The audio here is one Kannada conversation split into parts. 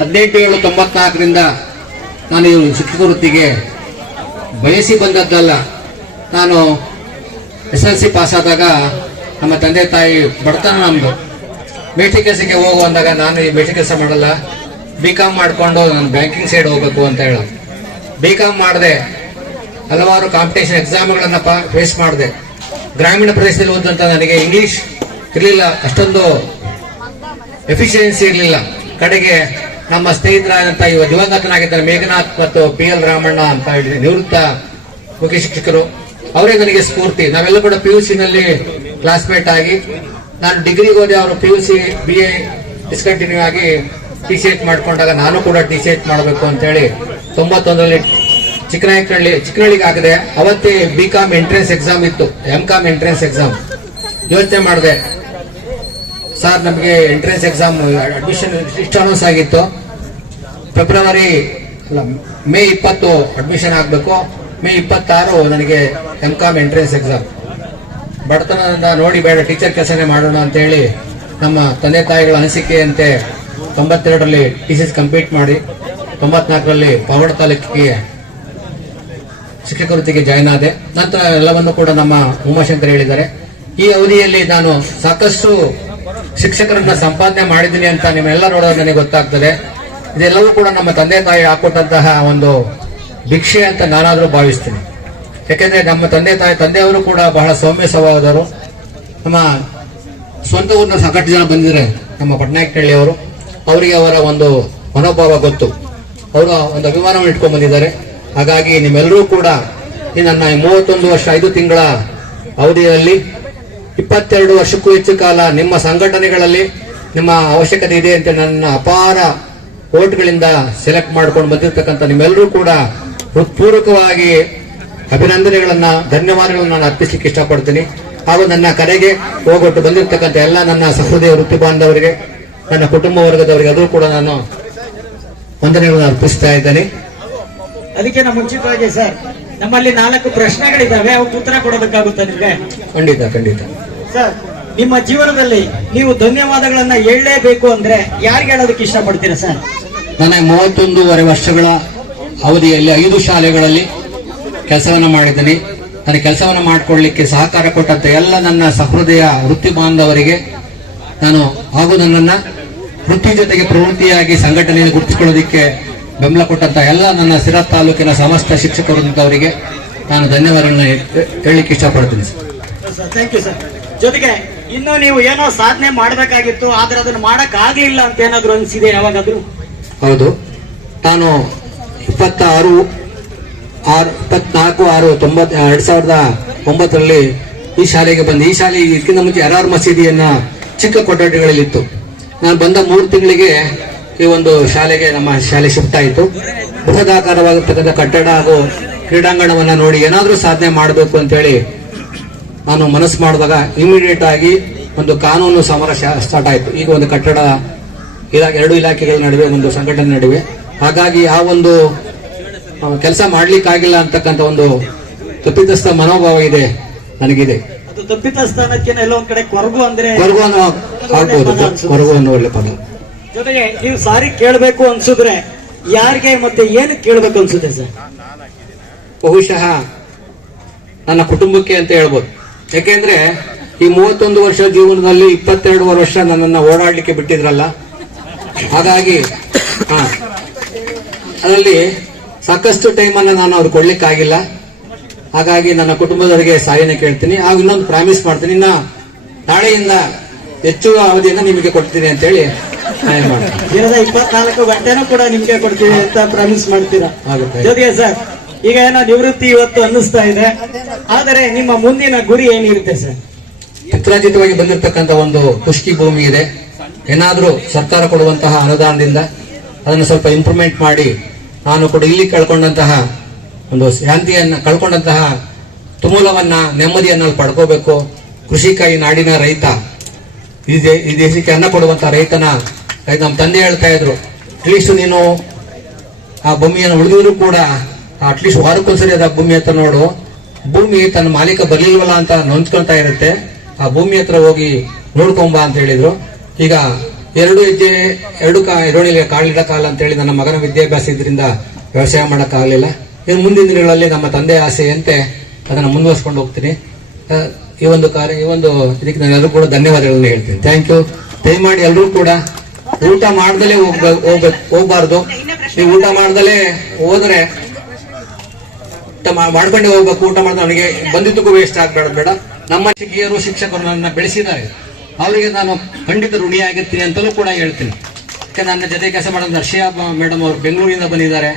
18/7/94ರಿಂದ ನಾನು ಈ ಶಿಕ್ಷಕ ವೃತ್ತಿಗೆ ಬಯಸಿ ಬಂದದ್ದಲ್ಲ. ನಾನು SLC ಪಾಸ್ ಆದಾಗ ನಮ್ಮ ತಂದೆ ತಾಯಿ ಬಡತನ ನಮ್ದು, ಮೇಟಿ ಕೆಲಸಕ್ಕೆ ಹೋಗು ಅಂದಾಗ ನಾನು ಈ ಮೇಟಿ ಕೆಲಸ ಮಾಡಲ್ಲ, BCom ಮಾಡಿಕೊಂಡು ನಾನು ಬ್ಯಾಂಕಿಂಗ್ ಸೈಡ್ ಹೋಗ್ಬೇಕು ಅಂತ ಹೇಳ. BCom ಮಾಡಿದೆ, ಹಲವಾರು ಕಾಂಪಿಟೇಷನ್ ಎಕ್ಸಾಮ್ಗಳನ್ನ ಫೇಸ್ ಮಾಡಿದೆ. ಗ್ರಾಮೀಣ ಪ್ರದೇಶದಲ್ಲಿ ಓದಂತ ನನಗೆ ಇಂಗ್ಲಿಷ್ ಇರಲಿಲ್ಲ, ಅಷ್ಟೊಂದು ಎಫಿಷಿಯನ್ಸಿ ಇರಲಿಲ್ಲ. ಕಡೆಗೆ ನಮ್ಮ ಸ್ನೇಹಿತರಾದಂಥ ಇವ ದಿವಂಗತನಾಗಿದ್ದಾರೆ ಮೇಘನಾಥ್ ಮತ್ತು PL ರಾಮಣ್ಣ ಅಂತ ಹೇಳಿ ನಿವೃತ್ತ ಮುಖ್ಯ ಶಿಕ್ಷಕರು, ಅವರೇ ನನಗೆ ಸ್ಫೂರ್ತಿ. ನಾವೆಲ್ಲ ಕೂಡ PUC ನಲ್ಲಿ ಕ್ಲಾಸ್ಮೇಟ್ ಆಗಿ, ನಾನು ಡಿಗ್ರಿಗೆ ಹೋದೆ, ಅವರು PUC BA ಡಿಸ್ಕಂಟಿನ್ಯೂ ಆಗಿ TCH ಮಾಡ್ಕೊಂಡಾಗ ನಾನು ಕೂಡ TCH ಮಾಡಬೇಕು ಅಂತ ಹೇಳಿ 91ರಲ್ಲಿ ಚಿಕ್ಕನಹಳ್ಳಿಗೆ ಹಾಕಿದೆ. ಅವತ್ತೇ BCom ಎಂಟ್ರೆನ್ಸ್ ಎಕ್ಸಾಮ್ ಇತ್ತು, MCom ಎಂಟ್ರೆನ್ಸ್ ಎಕ್ಸಾಮ್. ಯೋಚನೆ ಮಾಡಿದೆ, ಸರ್ ನಮಗೆ ಎಂಟ್ರೆನ್ಸ್ ಎಕ್ಸಾಮ್ ಅಡ್ಮಿಷನ್ ಇಷ್ಟು ಅನೌನ್ಸ್ ಆಗಿತ್ತು, ಮೇ 20 ಅಡ್ಮಿಷನ್ ಆಗಬೇಕು, ಮೇ 26 ನನಗೆ MCom ಎಂಟ್ರೆನ್ಸ್ ಎಕ್ಸಾಮ್. ಬಡತನದಿಂದ ನೋಡಿ ಬೇಡ, ಟೀಚರ್ ಕೆಲಸನೇ ಮಾಡೋಣ ಅಂತ ಹೇಳಿ ನಮ್ಮ ತಂದೆ ತಾಯಿಗಳ ಅನಿಸಿಕೆಯಂತೆ 92ರಲ್ಲಿ TCS ಕಂಪ್ಲೀಟ್ ಮಾಡಿ 94ರಲ್ಲಿ ಪಾವಗಡ ತಾಲೂಕಿಗೆ ಶಿಕ್ಷಕ ವೃತ್ತಿಗೆ ಜಾಯ್ನ್ ಆದೆ. ನಂತರ ಎಲ್ಲವನ್ನು ಕೂಡ ನಮ್ಮ ಉಮಾಶಂಕರ್ ಹೇಳಿದ್ದಾರೆ. ಈ ಅವಧಿಯಲ್ಲಿ ನಾನು ಸಾಕಷ್ಟು ಶಿಕ್ಷಕರನ್ನ ಸಂಪಾದನೆ ಮಾಡಿದ್ದೀನಿ ಅಂತ ನಿಮ್ಮೆಲ್ಲ ನೋಡೋದು ನನಗೆ ಗೊತ್ತಾಗ್ತದೆ. ಇದೆಲ್ಲವೂ ಕೂಡ ನಮ್ಮ ತಂದೆ ತಾಯಿ ಹಾಕೊಟ್ಟಂತಹ ಒಂದು ಭಿಕ್ಷೆ ಅಂತ ನಾನಾದ್ರೂ ಭಾವಿಸ್ತೀನಿ. ಯಾಕೆಂದ್ರೆ ನಮ್ಮ ತಂದೆಯವರು ಕೂಡ ಬಹಳ ಸೌಮ್ಯ ಸ್ವಭಾವದವರು. ನಮ್ಮ ಸ್ವಂತ ಊರಿನ ಸಾಕಷ್ಟು ಜನ ಬಂದಿದ್ದಾರೆ, ನಮ್ಮ ಪಟ್ನಾಯಕನಹಳ್ಳಿ ಅವರು, ಅವರಿಗೆ ಅವರ ಒಂದು ಮನೋಭಾವ ಗೊತ್ತು, ಅವರು ಒಂದು ಅಭಿಮಾನವನ್ನು ಇಟ್ಕೊಂಡು ಬಂದಿದ್ದಾರೆ. ಹಾಗಾಗಿ ನಿಮ್ಮೆಲ್ಲರೂ ಕೂಡ ಈ ನನ್ನ 31 ವರ್ಷ 5 ತಿಂಗಳ ಅವಧಿಯಲ್ಲಿ 22 ವರ್ಷಕ್ಕೂ ಹೆಚ್ಚು ಕಾಲ ನಿಮ್ಮ ಸಂಘಟನೆಗಳಲ್ಲಿ ನಿಮ್ಮ ಅವಶ್ಯಕತೆ ಇದೆ ಅಂತ ನನ್ನ ಅಪಾರ ಓಟ್ಗಳಿಂದ ಸೆಲೆಕ್ಟ್ ಮಾಡ್ಕೊಂಡು ಬಂದಿರತಕ್ಕಂಥ ನಿಮ್ಮೆಲ್ಲರೂ ಕೂಡ ಹೃತ್ಪೂರ್ವಕವಾಗಿ ಅಭಿನಂದನೆಗಳನ್ನ, ಧನ್ಯವಾದಗಳನ್ನ ನಾನು ಅರ್ಪಿಸಲಿಕ್ಕೆ ಇಷ್ಟಪಡ್ತೀನಿ. ಹಾಗೂ ನನ್ನ ಕರೆಗೆ ಹೋಗೊಟ್ಟು ಬಂದಿರತಕ್ಕಂಥ ಎಲ್ಲ ನನ್ನ ಸಹೃದಯ ವೃತ್ತಿ ಬಾಂಧವರಿಗೆ, ನನ್ನ ಕುಟುಂಬ ವರ್ಗದವರಿಗೆ ಅದು ಕೂಡ ನಾನು ವಂದನೆಗಳನ್ನು ಅರ್ಪಿಸ್ತಾ ಇದ್ದೇನೆ. ಅದಕ್ಕೆ ಮುಂಚಿತವಾಗಿ ಸರ್, ನಮ್ಮಲ್ಲಿ 4 ಪ್ರಶ್ನೆಗಳಿದ್ದಾವೆ, ಅವಕ್ಕೆ ಉತ್ತರ ಕೊಡಬೇಕಾಗುತ್ತೆ ನಿಮಗೆ. ಖಂಡಿತ ಸರ್, ನಿಮ್ಮ ಜೀವನದಲ್ಲಿ ನೀವು ಧನ್ಯವಾದಗಳನ್ನ ಹೇಳಲೇಬೇಕು ಅಂದ್ರೆ ಯಾರಿಗೆ ಹೇಳೋದಕ್ಕೆ ಇಷ್ಟಪಡ್ತೀರಾ ಸರ್? ನಾನು 31 ವರ್ಷಗಳ ಅವಧಿಯಲ್ಲಿ 5 ಶಾಲೆಗಳಲ್ಲಿ ಕೆಲಸವನ್ನ ಮಾಡಿದ್ದೀನಿ. ನನಗೆ ಕೆಲಸವನ್ನ ಮಾಡಿಕೊಳ್ಳಲಿಕ್ಕೆ ಸಹಕಾರ ಕೊಟ್ಟಂತ ಎಲ್ಲ ನನ್ನ ಸಹೃದಯ ವೃತ್ತಿ ಬಾಂಧವರಿಗೆ ನಾನು, ಹಾಗೂ ನನ್ನನ್ನ ವೃತ್ತಿ ಜೊತೆಗೆ ಪ್ರವೃತ್ತಿಯಾಗಿ ಸಂಘಟನೆಯನ್ನು ಗುರುತಿಸಿಕೊಳ್ಳೋದಕ್ಕೆ ಬೆಂಬಲ ಕೊಟ್ಟಂತ ಎಲ್ಲ ನನ್ನ ಸಿರಾ ತಾಲೂಕಿನ ಸಮಸ್ತ ಶಿಕ್ಷಕರವರಿಗೆ ನಾನು ಧನ್ಯವಾದಗಳನ್ನ ಹೇಳಲಿಕ್ಕೆ ಇಷ್ಟಪಡ್ತೀನಿ ಸರ್. Thank you sir. ಜೊತೆಗೆ ಇನ್ನು ನೀವು ಏನೋ ಸಾಧನೆ ಮಾಡಬೇಕಾಗಿತ್ತು, ಆದ್ರೆ ಅದನ್ನು ಮಾಡಕ್ ಆಗ್ಲಿಲ್ಲ ಅಂತ ಏನಾದ್ರು ಅನ್ಸಿದೆ ಯಾವಾಗಾದ್ರೂ? ಹೌದು, ನಾನು 24/6/2009ರಲ್ಲಿ ಈ ಶಾಲೆಗೆ ಬಂದೆ. ಈ ಶಾಲೆ ಇದಕ್ಕಿಂತ ಮುಂಚೆ RR ಮಸೀದಿಯನ್ನ ಚಿಕ್ಕ ಕೊಠಡಿಗಳಲ್ಲಿ ಇತ್ತು. ನಾನು ಬಂದ 3 ತಿಂಗಳಿಗೆ ಈ ಒಂದು ಶಾಲೆಗೆ, ನಮ್ಮ ಶಾಲೆ ಶಿಫ್ಟ್ ಆಯಿತು. ಬೃಹದಾಕಾರವಾಗಿರ್ತಕ್ಕಂಥ ಕಟ್ಟಡ ಹಾಗೂ ಕ್ರೀಡಾಂಗಣವನ್ನ ನೋಡಿ ಏನಾದ್ರೂ ಸಾಧನೆ ಮಾಡಬೇಕು ಅಂತ ಹೇಳಿ ನಾನು ಮನಸ್ಸು ಮಾಡಿದಾಗ ಇಮಿಡಿಯೇಟ್ ಆಗಿ ಒಂದು ಕಾನೂನು ಸಮರ ಸ್ಟಾರ್ಟ್ ಆಯಿತು. ಈಗ ಒಂದು ಕಟ್ಟಡ 2 ಇಲಾಖೆಗಳ ನಡುವೆ ಒಂದು ಸಂಘಟನೆ ನಡುವೆ, ಹಾಗಾಗಿ ಆ ಒಂದು ಕೆಲಸ ಮಾಡ್ಲಿಕ್ಕಾಗಿಲ್ಲ ಅಂತಕ್ಕಂಥ ಒಂದು ತಪ್ಪಿತಸ್ಥ ಮನೋಭಾವ ಇದೆ ನನಗಿದೆ. ಅದು ತಪ್ಪಿತಸ್ಥಾನಕ್ಕೆ ಎಲ್ಲ ಒಂದ್ ಕಡೆ ಕೊರಗು ಅಂದ್ರೆ ಕೊರಗು ಅನ್ನೋ ಒಳ್ಳೆ ಪದ. ಜೊತೆಗೆ ನೀವು ಸಾರಿ ಕೇಳಬೇಕು ಅನ್ಸಿದ್ರೆ ಯಾರಿಗೆ ಮತ್ತೆ ಏನು ಕೇಳಬೇಕು ಅನ್ಸುತ್ತೆ ಸರ್? ಬಹುಶಃ ನನ್ನ ಕುಟುಂಬಕ್ಕೆ ಅಂತ ಹೇಳ್ಬೋದು. ಯಾಕೆಂದ್ರೆ ಈ 31 ವರ್ಷ ಜೀವನದಲ್ಲಿ 22 ವರ್ಷ ನನ್ನನ್ನ ಓಡಾಡ್ಲಿಕ್ಕೆ ಬಿಟ್ಟಿದ್ರಲ್ಲ, ಹಾಗಾಗಿ ಅದರಲ್ಲಿ ಸಾಕಷ್ಟು ಟೈಮನ್ನು ನಾನು ಅವ್ರಿಗೆ ಕೊಡ್ಲಿಕ್ಕಾಗಿಲ್ಲ. ಹಾಗಾಗಿ ನನ್ನ ಕುಟುಂಬದವರಿಗೆ ಸಾರಿನ ಕೇಳ್ತೀನಿ, ಹಾಗೂ ಇನ್ನೊಂದು ಪ್ರಾಮಿಸ್ ಮಾಡ್ತೀನಿ, ಇನ್ನ ನಾಳೆಯಿಂದ ಹೆಚ್ಚು ಅವಧಿಯನ್ನು ನಿಮಗೆ ಕೊಡ್ತೀನಿ ಅಂತ ಹೇಳಿ ದಿನದ 24 ಗಂಟೆನೂ ಕೂಡ ನಿಮ್ಗೆ ಕೊಡ್ತೀವಿ ಅಂತ ಪ್ರಾಮಿಸ್ ಮಾಡ್ತೀರಾ? ಜೊತೆಗೆ ಸರ್, ಈಗ ಏನೋ ನಿವೃತ್ತಿ ಇವತ್ತು ಅನ್ನಿಸ್ತಾ ಇದೆ, ಆದರೆ ನಿಮ್ಮ ಮುಂದಿನ ಗುರಿ ಏನಿರುತ್ತೆ ಸರ್? ಪಿತ್ರಾರ್ಜಿತವಾಗಿ ಬಂದಿರತಕ್ಕಂಥ ಒಂದು ಖುಷ್ಕಿ ಭೂಮಿ ಇದೆ. ಏನಾದ್ರೂ ಸರ್ಕಾರ ಕೊಡುವಂತಹ ಅನುದಾನದಿಂದ ಅದನ್ನು ಸ್ವಲ್ಪ ಇಂಪ್ರೂವ್ಮೆಂಟ್ ಮಾಡಿ, ನಾನು ಕೂಡ ಇಲ್ಲಿ ಕಳ್ಕೊಂಡಂತಹ ಒಂದು ಶಾಂತಿಯನ್ನ, ಕಳ್ಕೊಂಡಂತಹ ತುಮೂಲವನ್ನ, ನೆಮ್ಮದಿಯನ್ನ ಪಡ್ಕೋಬೇಕು. ಕೃಷಿಕ, ಈ ನಾಡಿನ ರೈತ, ಈ ದೇಶಕ್ಕೆ ಅನ್ನ ಕೊಡುವಂತ ರೈತನ, ನಮ್ಮ ತಂದೆ ಹೇಳ್ತಾ ಇದ್ರು, ಅಟ್ಲೀಸ್ಟ್ ನೀನು ಆ ಭೂಮಿಯನ್ನು ಉಳಿದಿದ್ರು ಕೂಡ ಅಟ್ಲೀಸ್ಟ್ ವಾರಕ್ಕೊಂದ್ಸರಿ ಅದ ಭೂಮಿ ಹತ್ರ ನೋಡು, ಭೂಮಿ ತನ್ನ ಮಾಲೀಕ ಬರ್ಲಿಲ್ವಲ್ಲ ಅಂತ ನೊಂದ್ಕೊಳ್ತಾ ಇರುತ್ತೆ, ಆ ಭೂಮಿ ಹತ್ರ ಹೋಗಿ ನೋಡ್ಕೊಂಬ ಅಂತ ಹೇಳಿದ್ರು. ಈಗ ಎರಡು ಹೆಜ್ಜೆ ಎರಡೋಣಿಲಿ ಕಾಲಿಡ ಕಾಲ ಅಂತ ಹೇಳಿ ನನ್ನ ಮಗನ ವಿದ್ಯಾಭ್ಯಾಸ ಇದರಿಂದ ವ್ಯವಸಾಯ ಮಾಡಕ್ಕಾಗಲಿಲ್ಲ. ಇನ್ನು ಮುಂದಿನ ದಿನಗಳಲ್ಲಿ ನಮ್ಮ ತಂದೆ ಆಸೆಯಂತೆ ಅದನ್ನು ಮುಂದುವರ್ಸ್ಕೊಂಡು ಹೋಗ್ತೀನಿ. ಈ ಒಂದು ಇದಕ್ಕೆ ನಾನು ಎಲ್ಲರೂ ಕೂಡ ಧನ್ಯವಾದಗಳನ್ನು ಹೇಳ್ತೀನಿ. Thank you. ದಯಮಾಡಿ ಎಲ್ಲರೂ ಕೂಡ ಊಟ ಮಾಡ್ದಲೇ ಹೋಗ್ಬಾರ್ದು. ನೀವು ಊಟ ಮಾಡ್ದಲೇ ಹೋದ್ರೆ ಮಾಡ್ಕೊಂಡೇ ಹೋಗ್ಬೇಕು. ಊಟ ಮಾಡಿದ್ರೆ ಅವನಿಗೆ ಬಂದಿದ್ದಕ್ಕೂ ವೇಸ್ಟ್ ಬೇಡ. ನಮ್ಮ ಶಿಕ್ಷಕರು ನನ್ನ ಬೆಳೆಸಿದ್ದಾರೆ, ಅವರಿಗೆ ನಾನು ಖಂಡಿತ ಋಣಿಯಾಗಿರ್ತೀನಿ ಅಂತಲೂ ಕೂಡ ಹೇಳ್ತೀನಿ. ಯಾಕೆ ನನ್ನ ಜೊತೆ ಕೆಲಸ ಮಾಡೋದು ಹರ್ಷಿಯಾ ಮೇಡಮ್ ಅವರು ಬೆಂಗಳೂರಿಂದ ಬಂದಿದ್ದಾರೆ.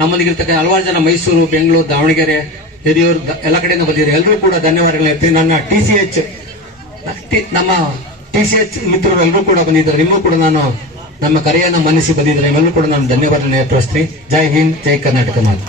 ನಮ್ಮೊಂದಿಗಿರ್ತಕ್ಕ ಹಲವಾರು ಜನ ಮೈಸೂರು, ಬೆಂಗಳೂರು, ದಾವಣಗೆರೆ, ಹಿರಿಯೂರು ಎಲ್ಲ ಕಡೆಯಿಂದ ಬಂದಿದ್ದಾರೆ. ಎಲ್ಲರೂ ಕೂಡ ಧನ್ಯವಾದಗಳು ಹೇಳ್ತೀನಿ. ನನ್ನ ನಮ್ಮ TCH ಮಿತ್ರರು ಎಲ್ಲರೂ ಕೂಡ ಬಂದಿದ್ದಾರೆ. ನಿಮಗೂ ಕೂಡ ನಾನು ನಮ್ಮ ಕರೆಯನ್ನು ಮನ್ನಿಸಿ ಬಂದಿದ್ದಾರೆ. ಎಲ್ಲರೂ ಕೂಡ ನಾನು ಧನ್ಯವಾದ ಅರ್ಪಿಸ್ತೀನಿ. ಜೈ ಹಿಂದ್, ಜೈ ಕರ್ನಾಟಕ ಮಾತು.